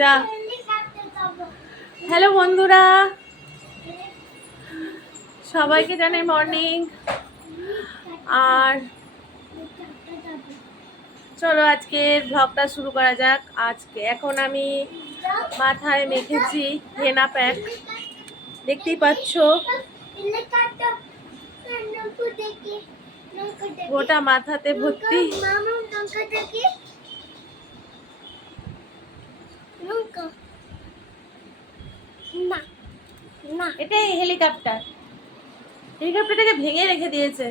যা। হ্যালো বন্ধুরা, সবাইকে জানাই মর্নিং। আর চলো আজকের ব্লগটা শুরু করা যাক। আজকে এখন আমি মাথায় মেখেছি হেনা প্যাক, দেখতেই পাচ্ছ। গোটা মাথাতে ভর্তি। এটাই হেলিকপ্টারটাকে ভেঙে রেখে দিয়েছে।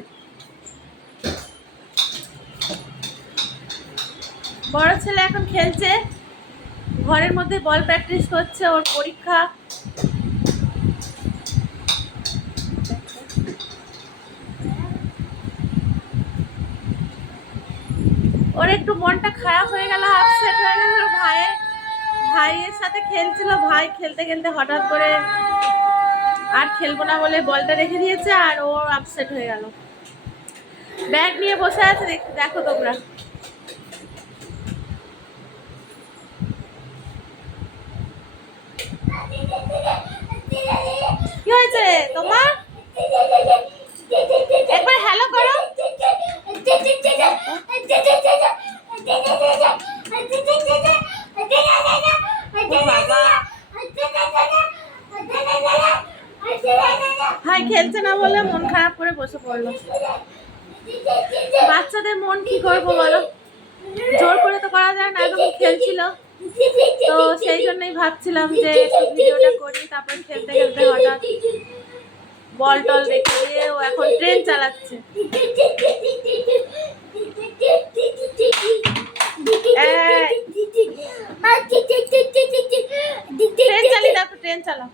বড় ছেলে এখন খেলছে, ঘরের মধ্যে বল প্র্যাকটিস করছে, ওর পরীক্ষা। ওর একটু মনটা খারাপ হয়ে গেল, আপসেট হয়ে গেল। ভাইয়ের সাথে খেলছিল, ভাই খেলতে খেলতে হঠাৎ করে আর খেলবো না বলে বলটা রেখে দিয়েছে, আর ও আপসেট হয়ে গেল। ব্যাগ নিয়ে বসে আছে, দেখো তোমরা। কি হয়েছে তোমার? একবার হ্যালো করো। ভাই খেলছে না বলে মন খারাপ করে বসে পড়লো। বাচ্চাদের মন কি করবো বলো, জোর করে তো করা যায় না। এখন খেলছিল তো সেই জন্যই ভাবছিলাম যে একটু ভিডিওটা করি। তারপর খেলতে খেলতে হঠাৎ বল টল রেখে দিয়ে ও এখন ট্রেন চালাচ্ছে। ট্রেন চালিয়ে দাও, ট্রেন চালাও।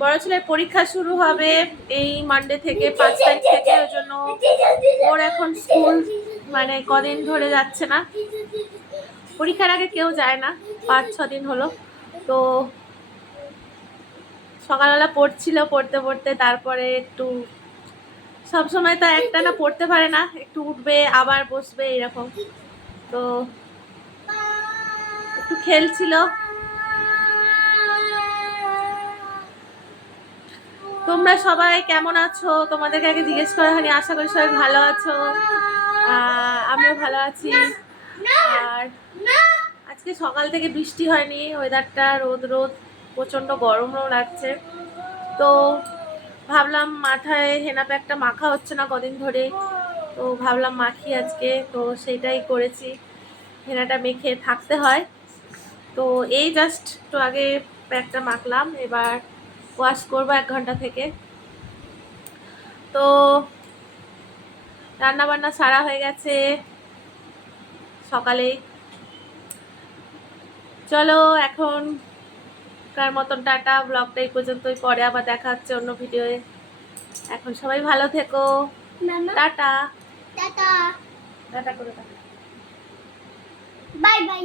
বড় ছেলের পরীক্ষা শুরু হবে এই মানডে থেকে, 5 তারিখ থেকে। ওই জন্য ওর এখন স্কুল মানে কদিন ধরে যাচ্ছে না। পরীক্ষার আগে কেউ যায় না, 5-6 দিন হলো। তো সকালবেলা পড়ছিল, পড়তে পড়তে তারপরে একটু, সবসময় তো একটা না পড়তে পারে না, একটু উঠবে আবার বসবে এরকম। তো একটু খেলছিল। তোমরা সবাই কেমন আছো? তোমাদেরকে আগে জিজ্ঞেস করা হয়নি। আশা করি সবাই ভালো আছো। আমিও ভালো আছি। আর আজকে সকাল থেকে বৃষ্টি হয়নি, ওয়েদারটা রোদ রোদ, প্রচণ্ড গরমও লাগছে। তো ভাবলাম মাথায় হেনা প্যাকটা মাখা হচ্ছে না কদিন ধরে, তো ভাবলাম মাখি আজকে। তো সেটাই করেছি, হেনাটা মেখে থাকতে হয়। তো এই জাস্ট একটু আগে প্যাকটা মাখলাম, এবার ওয়াশ করবো 1 ঘন্টা থেকে। তো রান্না বান্না সারা হয়ে গেছে সকালে। চলো এখন কার মতন টাটা, ব্লগটা এই পর্যন্তই, পরে আবার দেখা হচ্ছে অন্য ভিডিওয়ে। এখন সবাই ভালো থেকো, টাটা টাটা টাটা করে, বাই বাই।